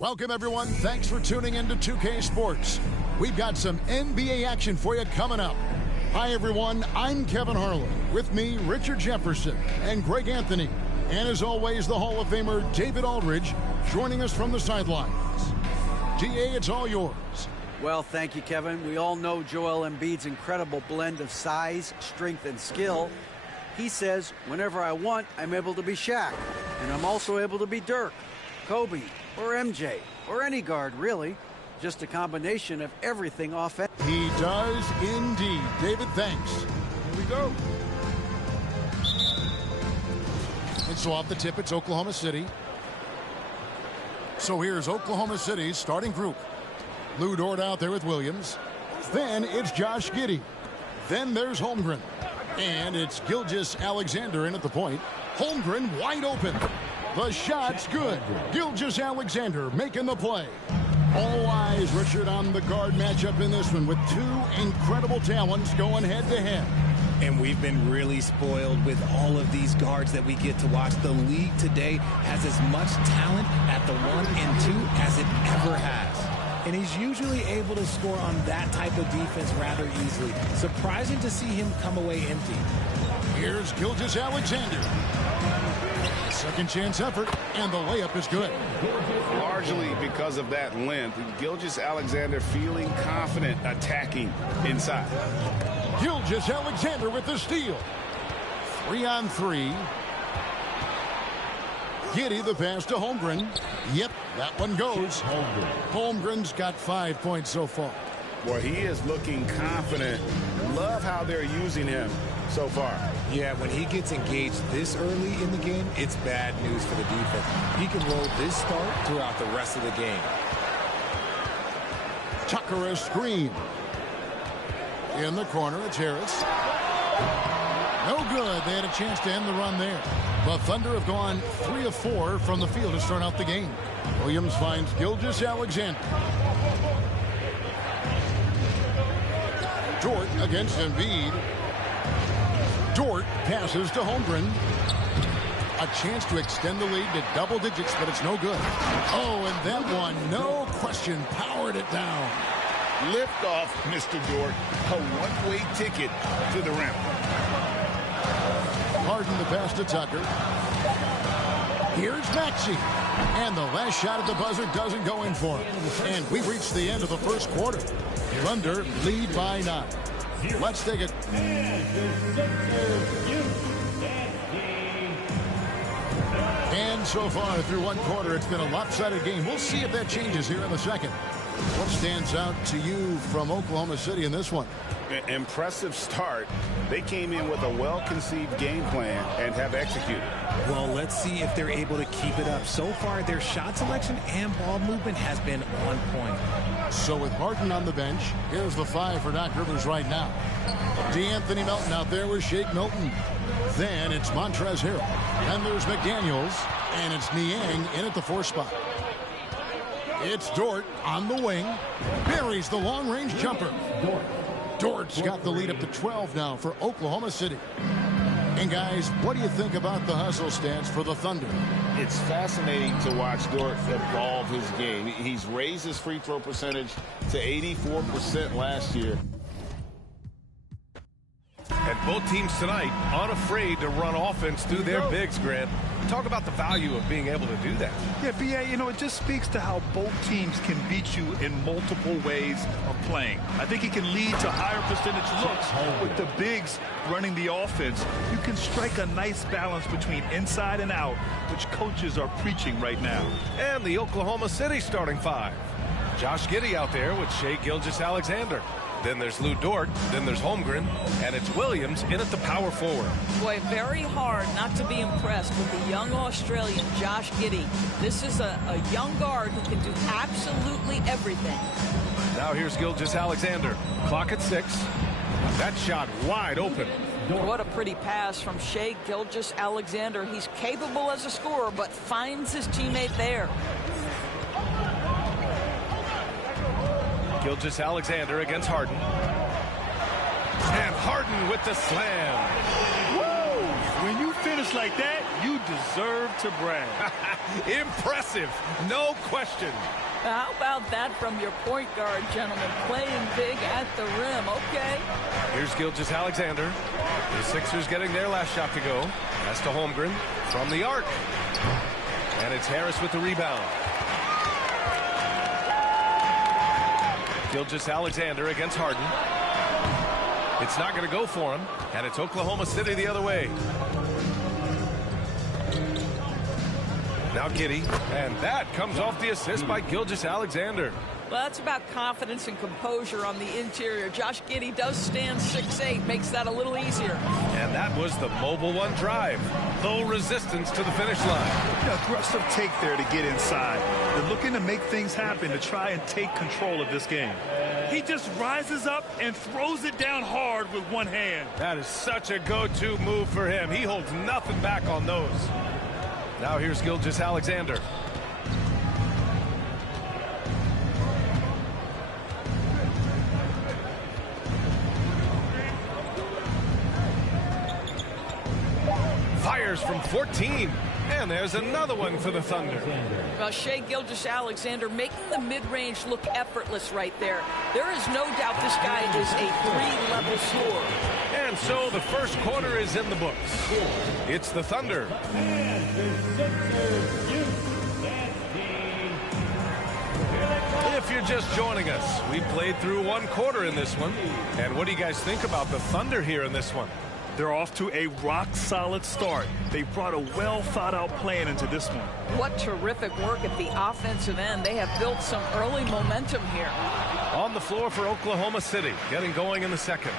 Welcome, everyone. Thanks for tuning in to 2K Sports. We've got some NBA action for you coming up. Hi, everyone. I'm Kevin Harlan. With me, Richard Jefferson and Greg Anthony. And as always, the Hall of Famer David Aldridge joining us from the sidelines. DA, it's all yours. Well, thank you, Kevin. We all know Joel Embiid's incredible blend of size, strength, and skill. He says, whenever I want, I'm able to be Shaq. And I'm also able to be Dirk, Kobe, or MJ, or any guard, really. Just a combination of everything offense. He does indeed. David, thanks. Here we go. And so off the tip, it's Oklahoma City. So here's Oklahoma City's starting group. Lou Dort out there with Williams. Then it's Josh Giddey. Then there's Holmgren. And it's Gilgeous-Alexander in at the point. Holmgren wide open. The shot's good. Gilgeous-Alexander making the play. All eyes, Richard, on the guard matchup in this one with two incredible talents going head-to-head. And we've been really spoiled with all of these guards that we get to watch. The league today has as much talent at the 1 and 2 as it ever has. And he's usually able to score on that type of defense rather easily. Surprising to see him come away empty. Here's Gilgeous-Alexander. Second chance effort, and the layup is good. Largely because of that length, Gilgeous-Alexander feeling confident attacking inside. Gilgeous-Alexander with the steal. 3-on-3. Giddey the pass to Holmgren. Yep, that one goes. Holmgren's got 5 points so far. Boy, he is looking confident. Love how they're using him so far. Yeah, when he gets engaged this early in the game, it's bad news for the defense. He can roll this start throughout the rest of the game. Tucker a screen. In the corner, it's Harris. No good. They had a chance to end the run there. The Thunder have gone 3 of 4 from the field to start out the game. Williams finds Gilgeous-Alexander. Dort against Embiid. Dort passes to Holmgren. A chance to extend the lead to double digits, but it's no good. Oh, and that one, no question, powered it down. Lift off, Mr. Dort. A one-way ticket to the rim. Harden the pass to Tucker. Here's Maxey. And the last shot at the buzzer doesn't go in for him. And we've reached the end of the first quarter. Thunder lead by 9. Let's take it. And so far through one quarter, it's been a lopsided game. We'll see if that changes here in the second. What stands out to you from Oklahoma City in this one? Impressive start. They came in with a well-conceived game plan and have executed. Well, let's see if they're able to keep it up. So far, their shot selection and ball movement has been on point. So with Harden on the bench, here's the 5 for Doc Rivers right now. DeAnthony Melton out there with Shake Milton. Then it's Montrezl Harrell. Then there's McDaniels. And it's Niang in at the 4 spot. It's Dort on the wing. Buries the long-range jumper. Dort's got the lead up to 12 now for Oklahoma City. And guys, what do you think about the hustle stance for the Thunder? It's fascinating to watch Dort evolve his game. He's raised his free throw percentage to 84% last year. And both teams tonight unafraid to run offense through their bigs, Grant. Talk about the value of being able to do that. Yeah, B.A., you know, it just speaks to how both teams can beat you in multiple ways of playing. I think he can lead to higher percentage looks with the bigs running the offense. You can strike a nice balance between inside and out, which coaches are preaching right now. And the Oklahoma City starting 5. Josh Giddey out there with Shai Gilgeous-Alexander. Then there's Lou Dort, then there's Holmgren, and it's Williams in at the power forward. Boy, very hard not to be impressed with the young Australian Josh Giddey. This is a young guard who can do absolutely everything. Now here's Gilgeous-Alexander. Clock at 6. That shot wide open. What a pretty pass from Shai Gilgeous-Alexander. He's capable as a scorer, but finds his teammate there. Gilgeous-Alexander against Harden. And Harden with the slam. Woo! When you finish like that, You deserve to brag. Impressive, no question. How about that from your point guard, gentlemen? Playing big at the rim. Okay. Here's Gilgeous-Alexander. The Sixers getting their last shot to go. That's to Holmgren from the arc. And it's Harris with the rebound. Gilgeous-Alexander against Harden. It's not going to go for him. And it's Oklahoma City the other way. Now Giddey, and that comes off the assist by Gilgeous-Alexander. Well, that's about confidence and composure on the interior. Josh Giddey does stand 6'8", makes that a little easier. And that was the mobile one drive. Low resistance to the finish line. Aggressive take there to get inside. They're looking to make things happen to try and take control of this game. He just rises up and throws it down hard with one hand. That is such a go-to move for him. He holds nothing back on those. Now here's Gilgeous-Alexander. Fires from 14. And there's another one for the Thunder. Well, Shai Gilgeous-Alexander making the mid-range look effortless right there. There is no doubt this guy is a three-level scorer. And so the first quarter is in the books. It's the Thunder. If you're just joining us, we played through one quarter in this one. And what do you guys think about the Thunder here in this one? They're off to a rock-solid start. They brought a well-thought-out plan into this one. What terrific work at the offensive end. They have built some early momentum here. On the floor for Oklahoma City, getting going in the second.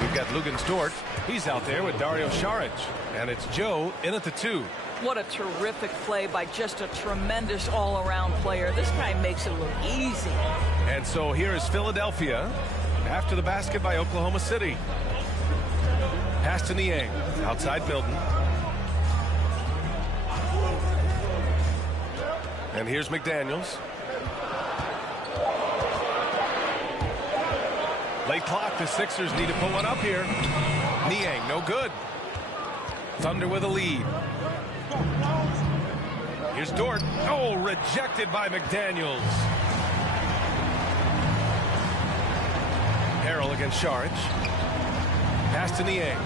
We've got Luguentz Dort. He's out there with Dario Saric. And it's Joe in at the 2. What a terrific play by just a tremendous all-around player. This guy makes it look easy. And so here is Philadelphia after the basket by Oklahoma City. Pass to Niang, outside Milton. And here's McDaniels. Late clock, the Sixers need to put one up here. Niang, no good. Thunder with a lead. Here's Dort. Oh, rejected by McDaniels. Harrell against Saric. Pass to Niang.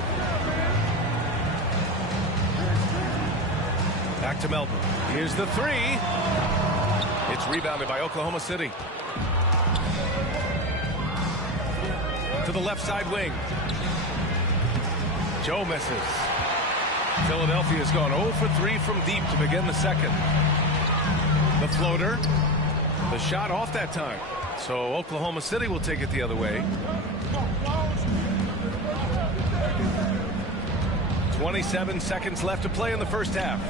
Back to Melton. Here's the 3. It's rebounded by Oklahoma City. To the left side wing. Joe misses. Philadelphia's gone 0 for 3 from deep to begin the second. The floater. The shot off that time. So Oklahoma City will take it the other way. 27 seconds left to play in the first half.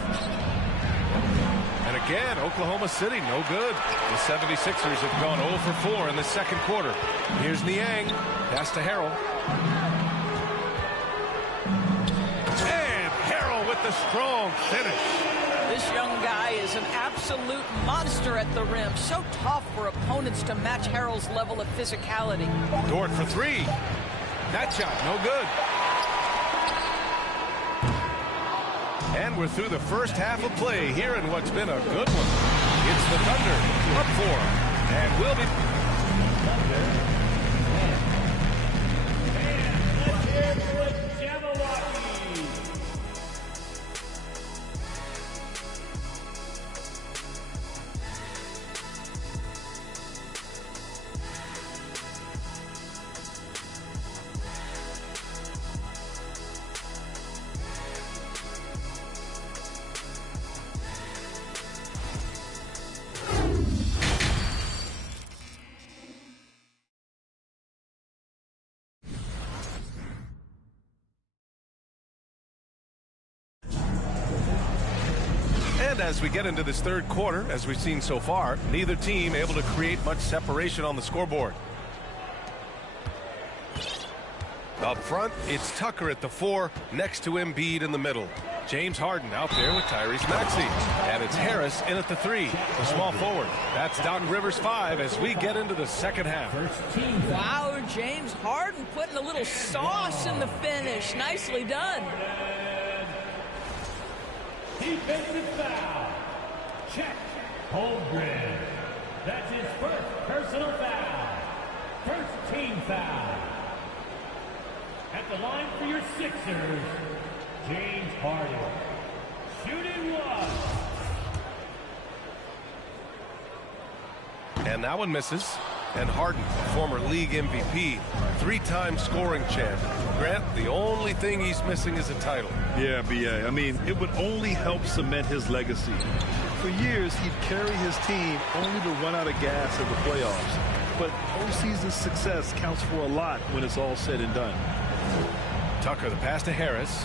And again, Oklahoma City, no good. The 76ers have gone 0 for 4 in the second quarter. Here's Niang. Pass to Harrell. And Harrell with the strong finish. This young guy is an absolute monster at the rim. So tough for opponents to match Harrell's level of physicality. Dort for 3. That shot, no good. And we're through the first half of play here in what's been a good one. It's the Thunder up 4. And we'll be... And as we get into this third quarter, as we've seen so far, neither team able to create much separation on the scoreboard. Up front, it's Tucker at the 4, next to Embiid in the middle. James Harden out there with Tyrese Maxey. And it's Harris in at the 3, the small forward. That's Doc Rivers 5 as we get into the second half. Wow, James Harden putting a little sauce in the finish. Nicely done. Defensive foul. Check. Holmgren. That's his first personal foul. First team foul. At the line for your Sixers, James Harden. Shooting one. And that one misses. And Harden, former league MVP, 3-time scoring champ. Grant, the only thing he's missing is a title. Yeah, B.A. I mean, it would only help cement his legacy. For years, he'd carry his team only to run out of gas in the playoffs. But postseason success counts for a lot when it's all said and done. Tucker, the pass to Harris.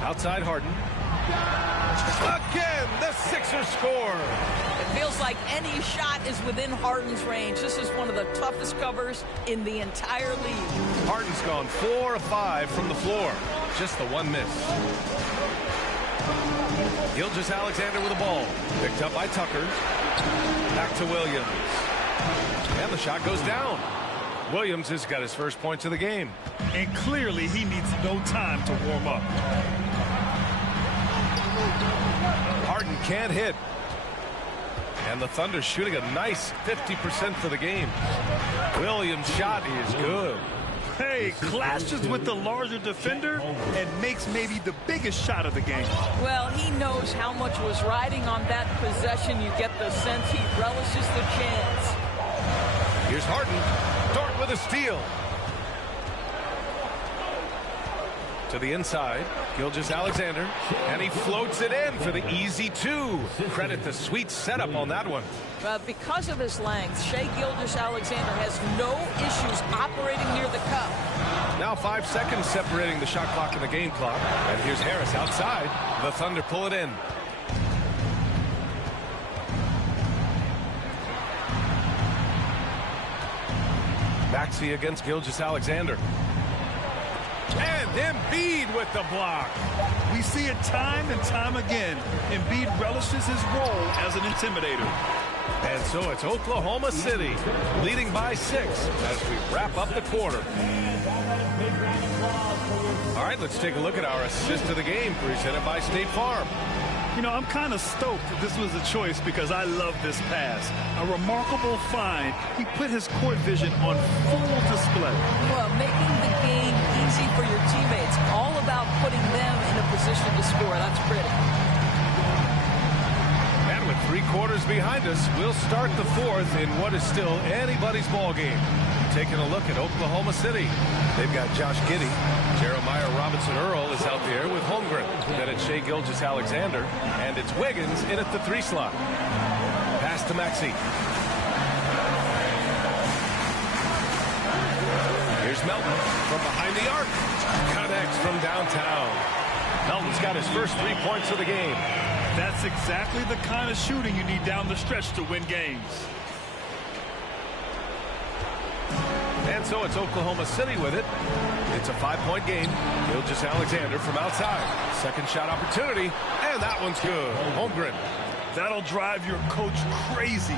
Outside Harden. Again, the Sixers score. It feels like any shot is within Harden's range. This is one of the toughest covers in the entire league. Harden's gone 4 of 5 from the floor. Just the one miss. Gilgeous-Alexander with the ball. Picked up by Tucker. Back to Williams. And the shot goes down. Williams has got his first points of the game. And clearly he needs no time to warm up. Harden can't hit. And the Thunder shooting a nice 50% for the game. Williams' shot is good. Hey, clashes with the larger defender and makes maybe the biggest shot of the game. Well, he knows how much was riding on that possession. You get the sense he relishes the chance. Here's Harden. Dort with a steal. To the inside, Gilgeous-Alexander, and he floats it in for the easy 2. Credit the sweet setup on that one. Because of his length, Shai Gilgeous-Alexander has no issues operating near the cup. Now 5 seconds separating the shot clock and the game clock. And here's Harris outside. The Thunder pull it in. Maxey against Gilgeous-Alexander. And Embiid with the block. We see it time and time again. Embiid relishes his role as an intimidator. And so it's Oklahoma City leading by 6 as we wrap up the quarter. All right, let's take a look at our assist of the game presented by State Farm. You know, I'm kind of stoked that this was a choice because I love this pass. A remarkable find. He put his court vision on full display. Well, making the game easy for your teammates. All about putting them in a position to score. That's pretty. And with 3 quarters behind us, we'll start the 4th in what is still anybody's ball game. Taking a look at Oklahoma City. They've got Josh Giddey. Jeremiah Robinson-Earl is out there with Holmgren. Then it's Shai Gilgeous-Alexander. And it's Wiggins in at the 3 slot. Pass to Maxey. Here's Melton from behind the arc. Connects from downtown. Melton's got his first 3 points of the game. That's exactly the kind of shooting you need down the stretch to win games. And so it's Oklahoma City with it. It's a 5-point game. Gilgeous-Alexander from outside. Second shot opportunity, and that one's good. Holmgren. That'll drive your coach crazy,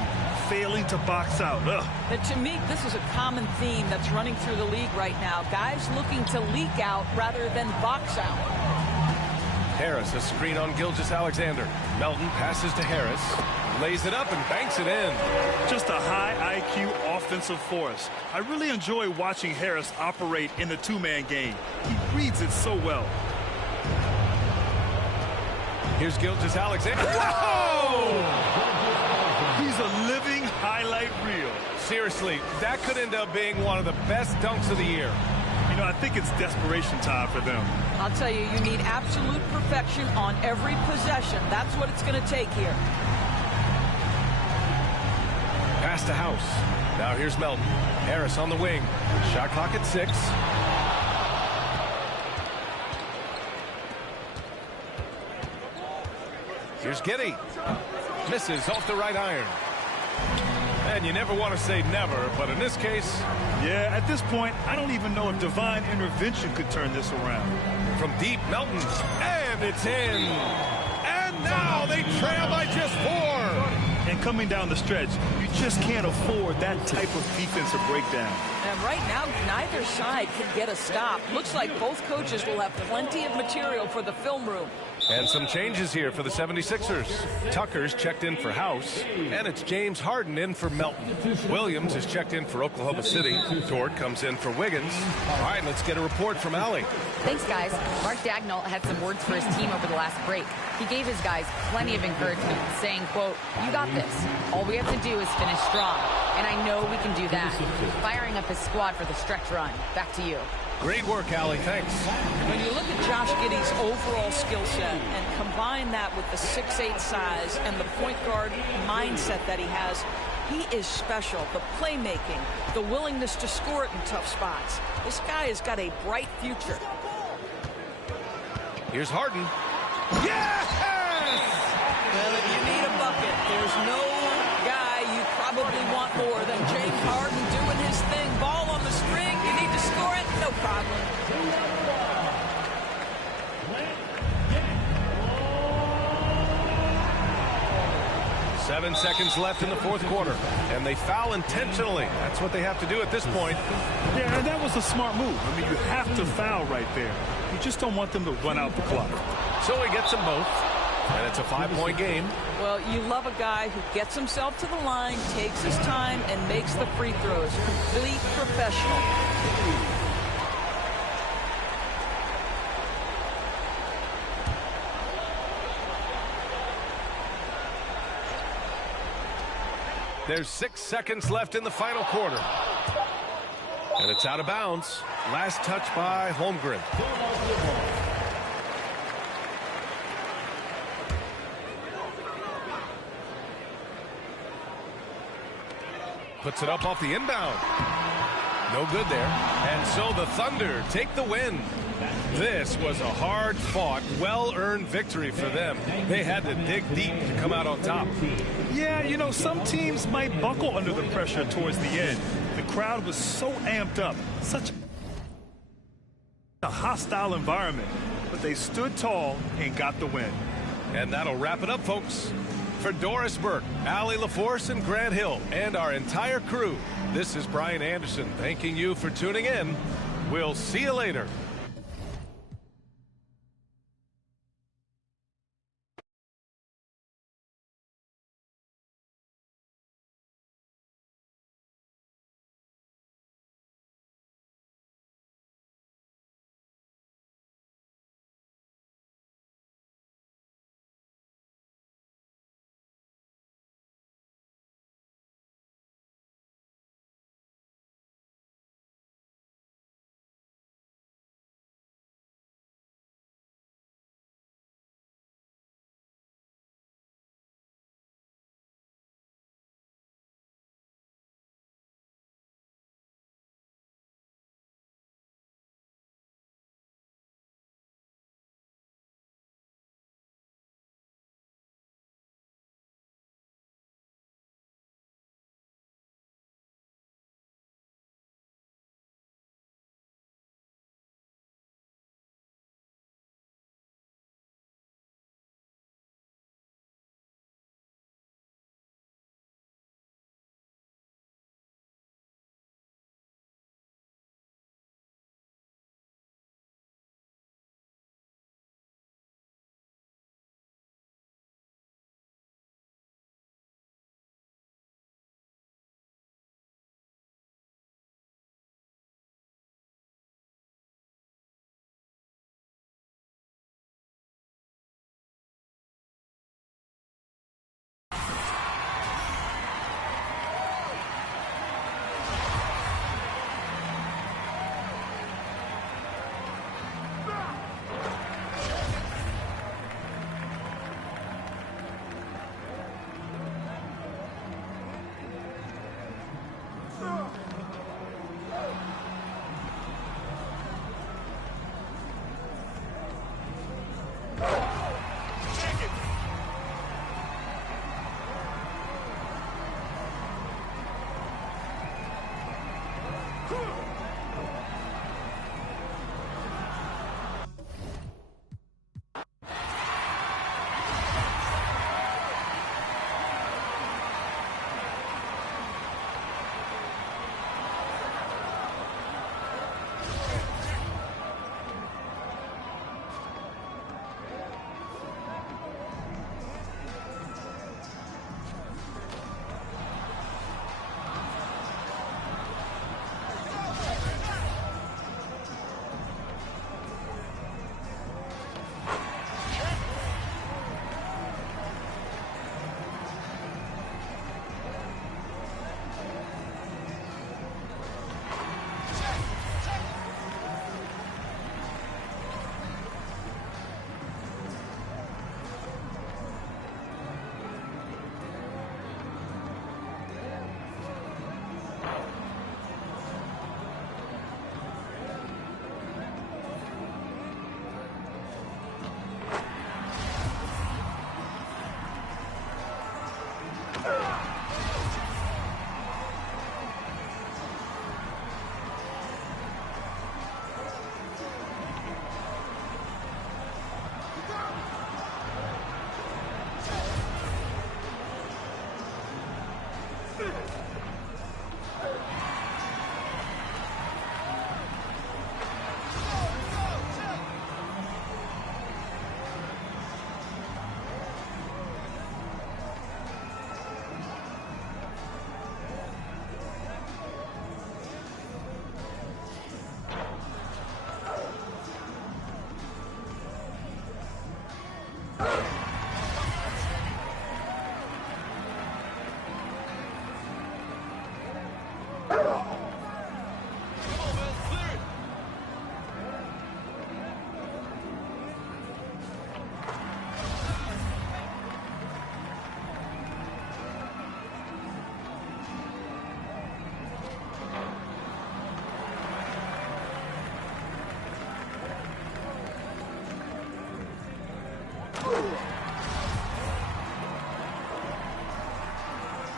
failing to box out. Ugh. And to me, this is a common theme that's running through the league right now. Guys looking to leak out rather than box out. Harris, a screen on Gilgeous-Alexander. Melton passes to Harris. Lays it up and banks it in. Just a high IQ offensive force. I really enjoy watching Harris operate in the 2-man game. He reads it so well. Here's Gilgeous-Alexander. Whoa! He's a living highlight reel. Seriously, that could end up being one of the best dunks of the year. You know, I think it's desperation time for them. I'll tell you, you need absolute perfection on every possession. That's what it's going to take here. Pass to House. Now here's Melton. Harris on the wing. Shot clock at 6. Here's Giddey. Misses off the right iron. And you never want to say never, but in this case... Yeah, at this point, I don't even know if divine intervention could turn this around. From deep, Melton. And it's in. And now they trail by just 4. And coming down the stretch. You just can't afford that type of defensive breakdown. And right now, neither side can get a stop. Looks like both coaches will have plenty of material for the film room. And some changes here for the 76ers. Tucker's checked in for House, and it's James Harden in for Melton. Williams is checked in for Oklahoma City. Dort comes in for Wiggins. All right, let's get a report from Allie. Thanks, guys. Mark Dagnall had some words for his team over the last break. He gave his guys plenty of encouragement, saying, quote, "You got this. All we have to do is finish strong. And I know we can do that." Firing up his squad for the stretch run. Back to you. Great work, Allie. Thanks. When you look at Josh Giddey's overall skill set and combine that with the 6'8" size and the point guard mindset that he has, he is special. The playmaking, the willingness to score it in tough spots. This guy has got a bright future. Here's Harden. Yes! Well, if you need a bucket, there's no guy you probably want more than James Harden doing his thing. Ball on the string. You need to score it? No problem. 7 seconds left in the fourth quarter, and they foul intentionally. That's what they have to do at this point. Yeah, and that was a smart move. I mean, you have to foul right there. You just don't want them to run out the clock. So he gets them both, and it's a 5-point game. Well, you love a guy who gets himself to the line, takes his time, and makes the free throws. Complete professional. There's 6 seconds left in the final quarter. And it's out of bounds. Last touch by Holmgren. Puts it up off the inbound. No good there. And so the Thunder take the win. This was a hard-fought, well-earned victory for them. They had to dig deep to come out on top. Yeah, you know, some teams might buckle under the pressure towards the end. The crowd was so amped up, such a hostile environment, but they stood tall and got the win. And that'll wrap it up, folks. For Doris Burke, Allie LaForce, and Grant Hill, and our entire crew, this is Brian Anderson thanking you for tuning in. We'll see you later.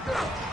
Ooh.